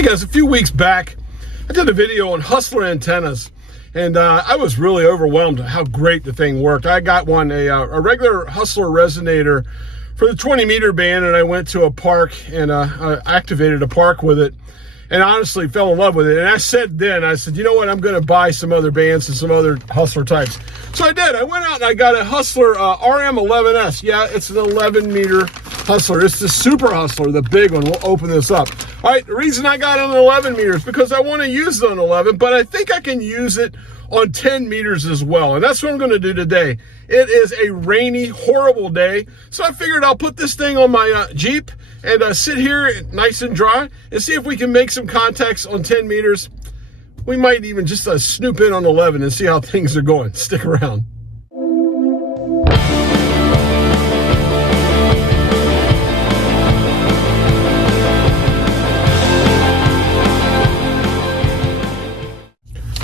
Hey guys, a few weeks back, I did a video on Hustler antennas, and I was really overwhelmed at how great the thing worked. I got a regular Hustler resonator for the 20-meter band, and I went to a park and I activated a park with it, and honestly fell in love with it. And I said, you know what, I'm going to buy some other bands and some other Hustler types. So I did. I went out and I got a Hustler RM11S. Yeah, it's an 11-meter Hustler. It's the Super Hustler, the big one. We'll open this up. All right, the reason I got it on 11 meters because I want to use it on 11, but I think I can use it on 10 meters as well. And that's what I'm going to do today. It is a rainy, horrible day. So I figured I'll put this thing on my Jeep and sit here nice and dry and see if we can make some contacts on 10 meters. We might even just snoop in on 11 and see how things are going. Stick around.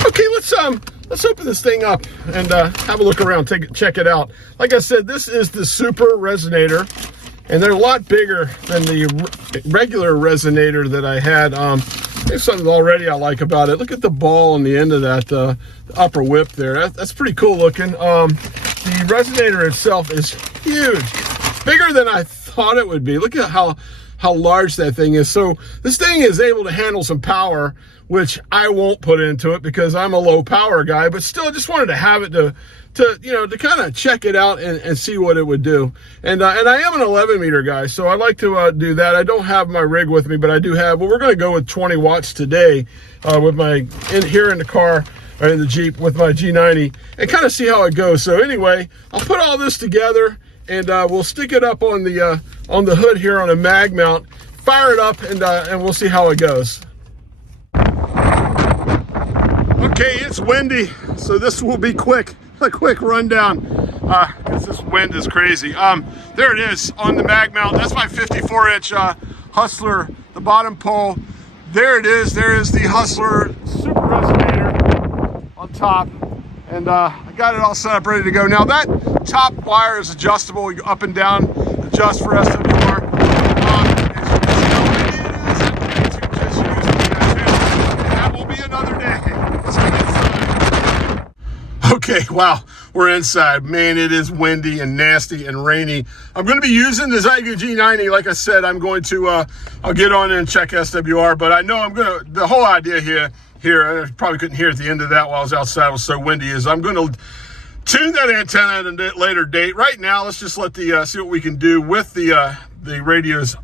Okay, let's open this thing up and have a look around, check it out. Like I said, this is the Super Resonator, and they're a lot bigger than the regular resonator that I had. There's something already I like about it. Look at the ball on the end of that the upper whip there. That's pretty cool looking. The resonator itself is huge, bigger than I thought it would be. Look at how large that thing is. So this thing is able to handle some power, which I won't put into it because I'm a low power guy, but still just wanted to have it to kind of check it out and see what it would do. And I am an 11 meter guy, so I like to do that. I don't have my rig with me, but I do have, well, we're going to go with 20 watts today with here in the car, or in the Jeep with my G90, and kind of see how it goes. So anyway, I'll put all this together and we'll stick it up on the hood here on a mag mount, fire it up, and we'll see how it goes. Okay, it's windy, so this will be quick. A quick rundown, because this wind is crazy. There it is on the mag mount. That's my 54-inch Hustler, the bottom pole. There it is. There is the Hustler Super Resonator on top. And I got it all set up, ready to go. Now that top wire is adjustable. You go up and down, adjust for SWR. That will be another day. Let's get inside. Okay, wow, we're inside. Man, it is windy and nasty and rainy. I'm going to be using the Zygo G90. Like I said, I'm going to, I'll get on and check SWR, but I know the whole idea here, I probably couldn't hear at the end of that while I was outside, it was so windy, is I'm going to tune that antenna at a later date. Right now, let's just let see what we can do with the radio's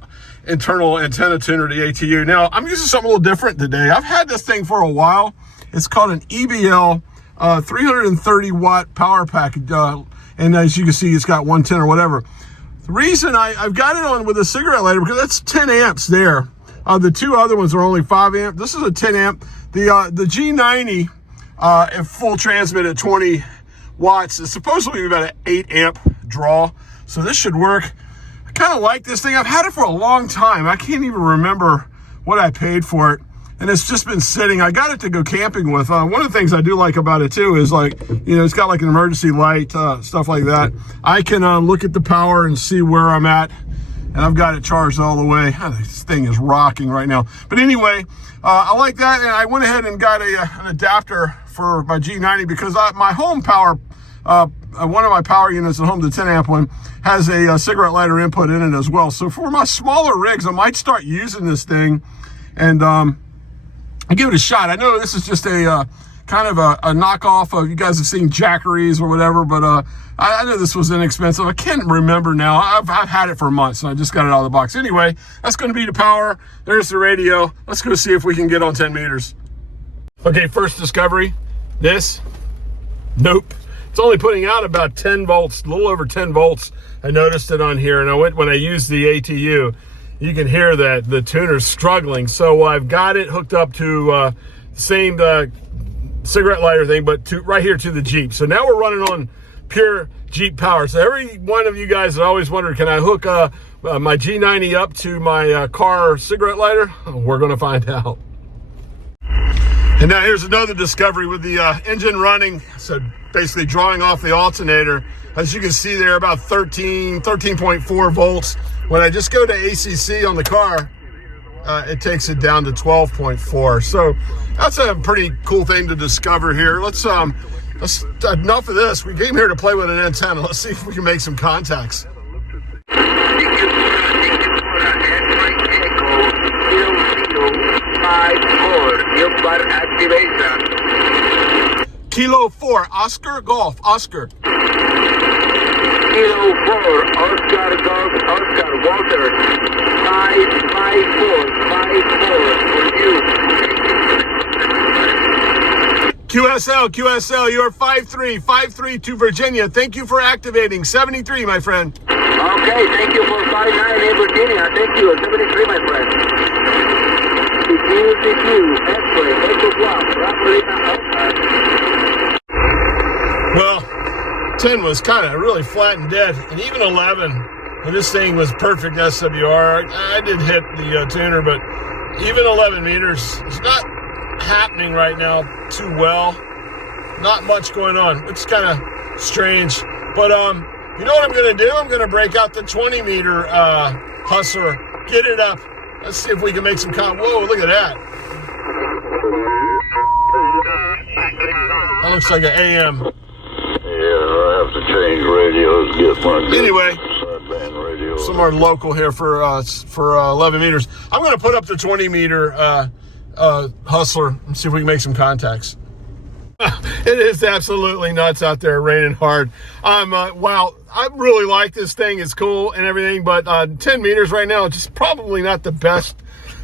internal antenna tuner, the ATU. Now, I'm using something a little different today. I've had this thing for a while. It's called an EBL 330 watt power pack, and as you can see, it's got 110 or whatever. The reason I've got it on with a cigarette lighter, because that's 10 amps there. The two other ones are only 5 amp. This is a 10 amp. The G90 at full transmit at 20 watts is supposed to be about an 8 amp draw, so this should work. I kind of like this thing. I've had it for a long time. I can't even remember what I paid for it, and it's just been sitting. I got it to go camping with. One of the things I do like about it too is, like, you know, it's got like an emergency light, stuff like that. I can look at the power and see where I'm at, and I've got it charged all the way. This thing is rocking right now. But anyway, I like that, and I went ahead and got an adapter for my G90 because my home power, one of my power units at home, the 10 amp one, has a cigarette lighter input in it as well. So for my smaller rigs, I might start using this thing and give it a shot. I know this is just a kind of a knockoff of, you guys have seen Jackeries or whatever, but I know this was inexpensive. I can't remember now. I've had it for months, and I just got it out of the box. Anyway, that's going to be the power. There's the radio. Let's go see if we can get on 10 meters. Okay, first discovery. This. Nope. It's only putting out about 10 volts, a little over 10 volts. I noticed it on here, and when I used the ATU, you can hear that the tuner's struggling. So I've got it hooked up to the same cigarette lighter thing, but right here to the Jeep. So now we're running on pure Jeep power. So every one of you guys that always wondered, can I hook my G90 up to my car cigarette lighter? We're going to find out. And now here's another discovery with the engine running. So basically drawing off the alternator. As you can see there, about 13.4 volts. When I just go to ACC on the car, it takes it down to 12.4. So that's a pretty cool thing to discover here. Let's enough of this. We came here to play with an antenna. Let's see if we can make some contacts. Kilo 4, Oscar Golf, Oscar. Kilo 4, Oscar Golf, Oscar Walter, 554 for you. QSL, you're 53 to Virginia. Thank you for activating. 73, my friend. Okay, thank you for 59 in Virginia. Thank you, 73, my friend. X-ray, Echo Block, well, 10 was kind of really flat and dead, and even 11, and this thing was perfect SWR. I did hit the tuner, but even 11 meters, it's not happening right now too well. Not much going on. It's kind of strange, but you know what I'm going to do? I'm going to break out the 20 meter Hustler, get it up. Let's see if we can make some whoa, look at that. That looks like an AM. Yeah, I have to change radios, get one. Anyway, sideband radio. somewhere local here for 11 meters. I'm going to put up the 20 meter Hustler and see if we can make some contacts. It is absolutely nuts out there, raining hard. Wow, I really like this thing. It's cool and everything, but 10 meters right now, just probably not the best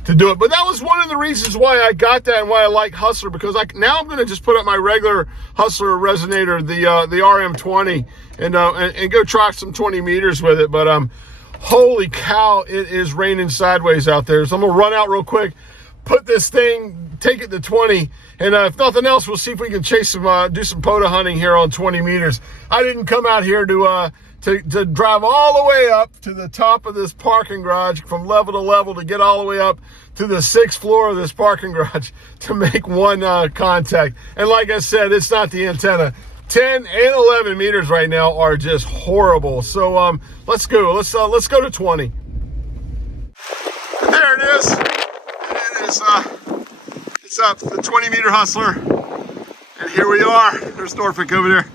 to do it. But that was one of the reasons why I got that and why I like Hustler, because now I'm going to just put up my regular Hustler Resonator, the RM20, and go try some 20 meters with it. But holy cow, it is raining sideways out there. So I'm going to run out real quick, put this thing, take it to 20, and if nothing else, we'll see if we can chase some, do some POTA hunting here on 20 meters. I didn't come out here to drive all the way up to the top of this parking garage from level to level to get all the way up to the 6th floor of this parking garage to make one contact. And like I said, it's not the antenna. 10 and 11 meters right now are just horrible. So let's go. Let's go to 20. There it is. It is. It's up, the 20 meter Hustler. And here we are. There's Norfolk over there.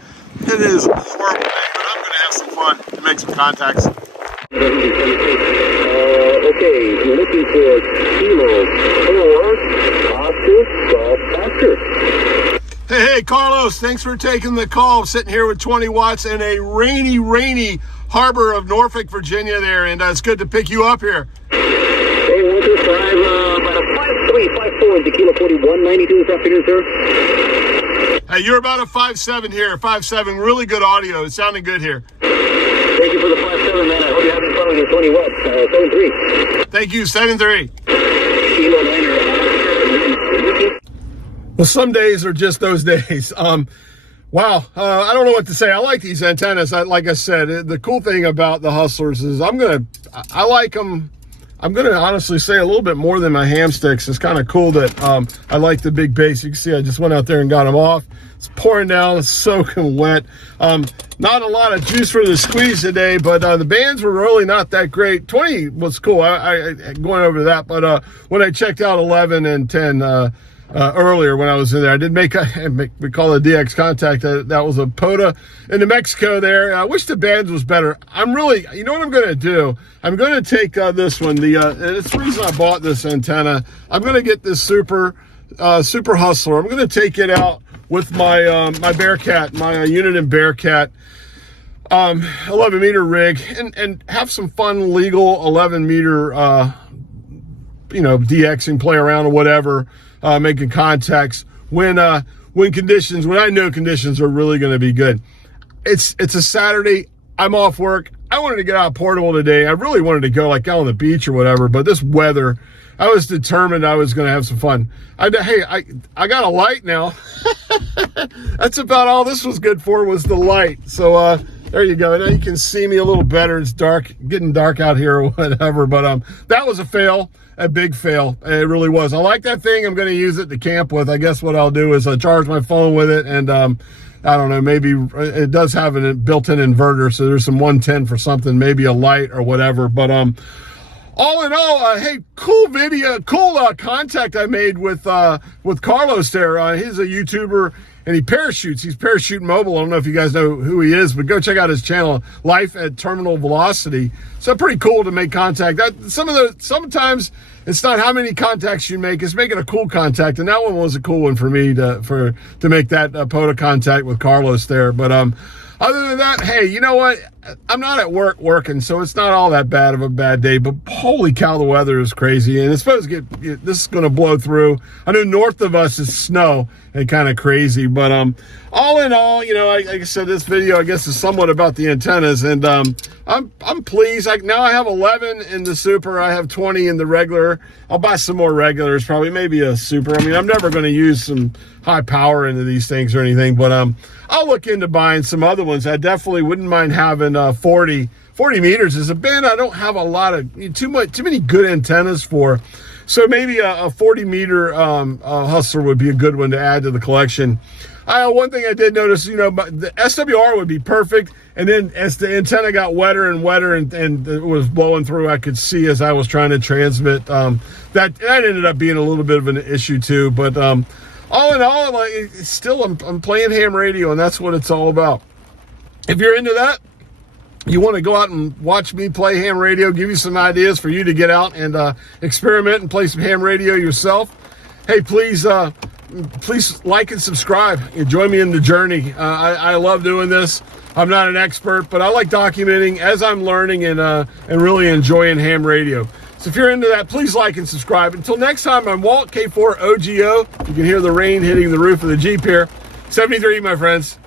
It is a horrible day, but I'm going to have some fun and make some contacts. Okay, you're looking for Kilo 4, Oscar. Hey, Carlos, thanks for taking the call. Sitting here with 20 watts in a rainy harbor of Norfolk, Virginia there, and it's good to pick you up here. Hey, 125, about a 5354 into Kilo 4192 this afternoon, sir. Hey, you're about a 5.7 here, 5.7, really good audio. It's sounding good here. Thank you for the 5.7, man. I hope you have in front of you 20 watts, 7.3. Thank you, 7.3. Kilo 9. Well, some days are just those days. Wow, I don't know what to say. I like these antennas. Like I said, the cool thing about the Hustlers is I like them. I'm going to honestly say a little bit more than my ham sticks. It's kind of cool that I like the big bass. You can see I just went out there and got them off. It's pouring down. It's soaking wet. Not a lot of juice for the squeeze today, but the bands were really not that great. 20 was cool. I going over that, but when I checked out 11 and 10 earlier when I was in there, I did we call it a DX contact. That was a POTA in New Mexico there. I wish the bands was better. You know what I'm going to do? I'm going to take this one. It's the reason I bought this antenna. I'm going to get this Super Hustler. I'm going to take it out with my my Bearcat, my Uniden Bearcat 11 meter rig, and have some fun legal 11 meter DXing, play around or whatever. Making contacts when I know conditions are really going to be good. It's a Saturday. I'm off work. I wanted to get out portable today. I really wanted to go out on the beach or whatever, but this weather, I was determined I was going to have some fun. I got a light now. That's about all this was good for, was the light. So there you go. Now you can see me a little better. It's dark, getting dark out here or whatever, but that was a fail. A big fail. It really was. I like that thing. I'm going to use it to camp with. I guess what I'll do is charge my phone with it, and I don't know, maybe it does have a built-in inverter, so there's some 110 for something, maybe a light or whatever. But all in all, hey, cool video, cool contact I made with Carlos there. He's a YouTuber and he parachutes. He's Parachute Mobile. I don't know if you guys know who he is, but go check out his channel, Life at Terminal Velocity. So pretty cool to make contact. Sometimes it's not how many contacts you make, it's making a cool contact, and that one was a cool one for me to make that POTA contact with Carlos there. But other than that, hey, you know what? I'm not at work working, so it's not all that bad of a bad day, but holy cow, the weather is crazy, and it's supposed to this is going to blow through. I know north of us is snow and kind of crazy, but all in all, you know, like I said, this video, I guess, is somewhat about the antennas, and I'm pleased. Now I have 11 in the Super, I have 20 in the regular. I'll buy some more regulars, probably, maybe a Super. I mean, I'm never going to use some high power into these things or anything, but I'll look into buying some other ones. I definitely wouldn't mind having 40 meters. As a band, I don't have a lot of too many good antennas for, so maybe a 40 meter Hustler would be a good one to add to the collection. One thing I did notice, you know, the SWR would be perfect, and then as the antenna got wetter and wetter and it was blowing through, I could see as I was trying to transmit, that ended up being a little bit of an issue too. But all in all, like, it's still, I'm playing ham radio, and that's what it's all about. If you're into that, you want to go out and watch me play ham radio, give you some ideas for you to get out and experiment and play some ham radio yourself, hey, please like and subscribe and join me in the journey. I love doing this. I'm not an expert, but I like documenting as I'm learning and really enjoying ham radio. So if you're into that, please like and subscribe. Until next time, I'm Walt, K4OGO. You can hear the rain hitting the roof of the Jeep here. 73, my friends.